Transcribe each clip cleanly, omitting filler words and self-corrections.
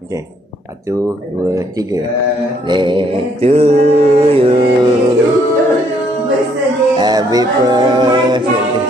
Okey. 1, 2, 3. Let to you. Happy birthday.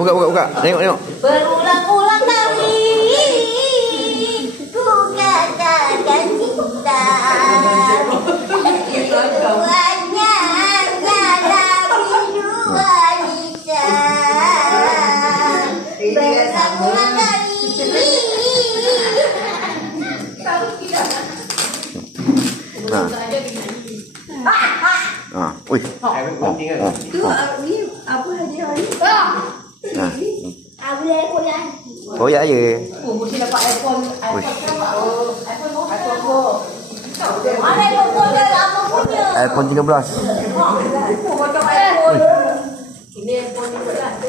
Buka. Tengok. Berulang-ulang kali ku katakan cinta. Keduanya adalah dua lisan. Berulang-ulang kali. Ui. Ni apa hadiah ni? Boleh koyak. Koyak je. Mesti dapat iPhone. Mana iPhone dia apa punya? iPhone 13. Macam iPhone. Ini iPhone 13.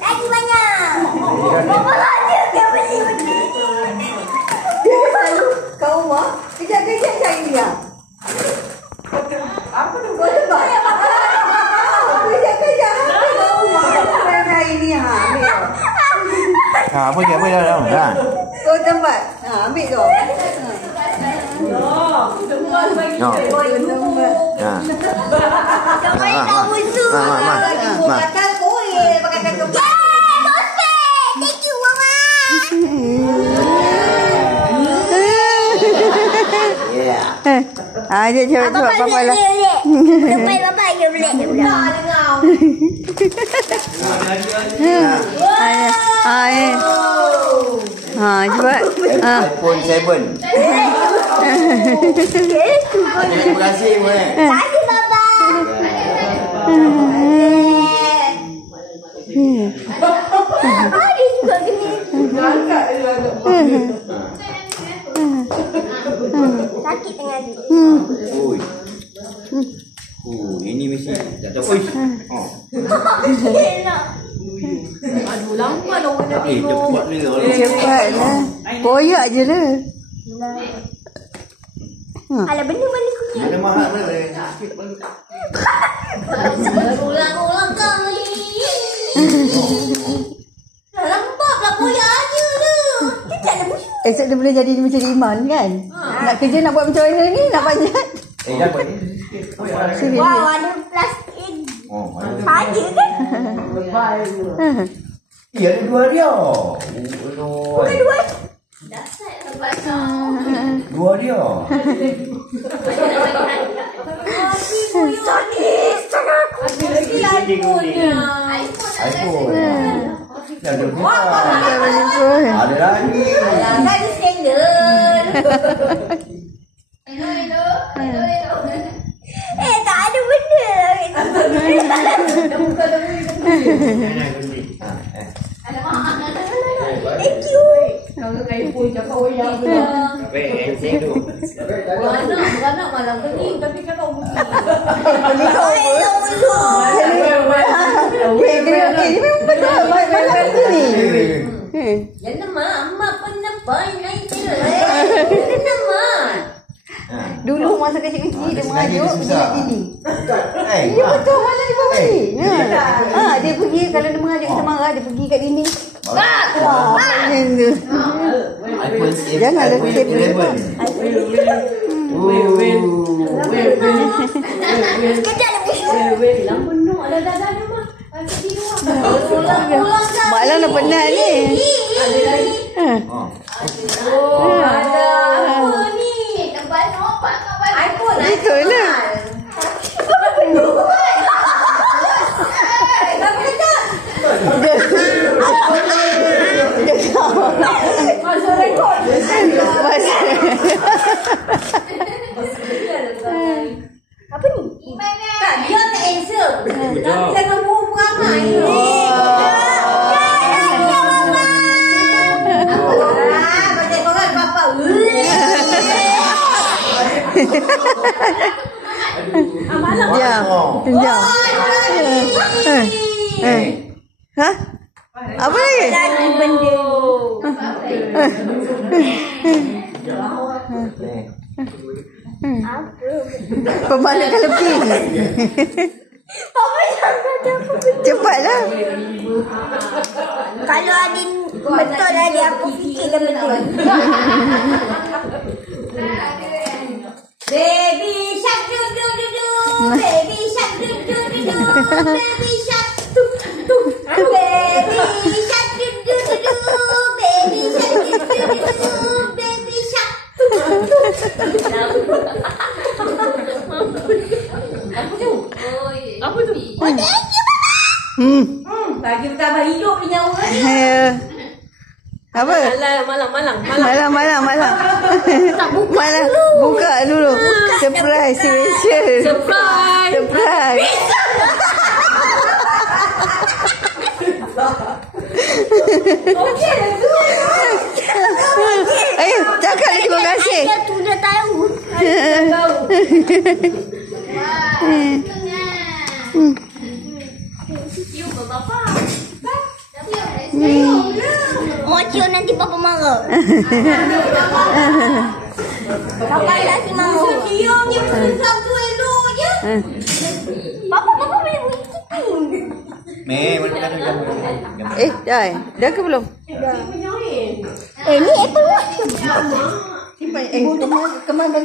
Lagi banyak. Berapa lama dia beli begini? Dia selalu kat rumah kejap-kejap cari dia. Apa tu? Kau sebab. Kejap-kejap kat rumah. Hari ni ambil. Apa dah. Kau tempat. Ambil tu. Tempat bagi tempat. Sampai dah musuh. Kata koin pakai kata. Thank you mama. Cepat papa lah. Sampai papa je boleh. Cepat. iPhone 7. Terima kasih, Moe. Terima kasih, Baba. Dia juga gini. Sakit tengah ni. Ui. Ini mesti tak tahu. Aduh, lama dah orang nak Cepat ni. Cepatlah. Koyak je lah. Alah, benda balik kunyit. Ada mahal boleh. Ulang-ulang kali. Lembab lah koyak aja tu. Dia tak ada musuh. Esok dia boleh jadi macam Iman kan? Nak kerja nak buat macam mana ni? Nak panjat. Dapat ni. Wow, ada plastik. Saja kan? Ya, ada dua dia. Bukan dua. Dua dia. Sakit sangat aku. iPhone. Ada Wah, ada lagi. ada skandal. Tak ada benda. Thank you. Kalau iPhone cakap yang beranak malam pening tapi cakap bunyi. Ini kau ini memang betul. Malam begini. Jangan mak pernah banyak itu. Dulu masa kecil-kecil dia mengajuk pergi kat sini. Ya betul malam dia pergi. Dia pergi kalau dia mengajuk kita marah dia pergi kat dinding. Jangan ada kecil pun. Kejap ada musuh. Lampu penuh ada mak. Mak Lang dah penat ni. Ada lagi. Ada apa ni? Tempat nampak kawan. iPhone. Itulah. Masuk rekod. Apa ni? Tak, dia tak answer. Tapi jangan bohong perangai. Macam korang papa. Diam. Pemanakan lebih. Cepatlah. Kalau Adin betul Adin, aku fikirkan betul. Baby shark do do do do, baby shark do do do do, baby shark do do, baby shark do do do do, baby shark do do do do, baby shark do do. Apa tu? Oh, thank you, Mama. Bagi bertambah hidup ni nyawa dia. Apa? Malang. Malang. Malang. Buka dulu. Surprise special. Surprise. Okey dah tu. Ayo, cakap terima kasih. Dia tu dah tahu. Oh, cium nanti papa marah. Papa dah si mau. Cium je besar tu elok je. Papa boleh buat kiting. Mana gambar? Dah ke belum? Ni Apple Watch. Simpan. Kemana balik?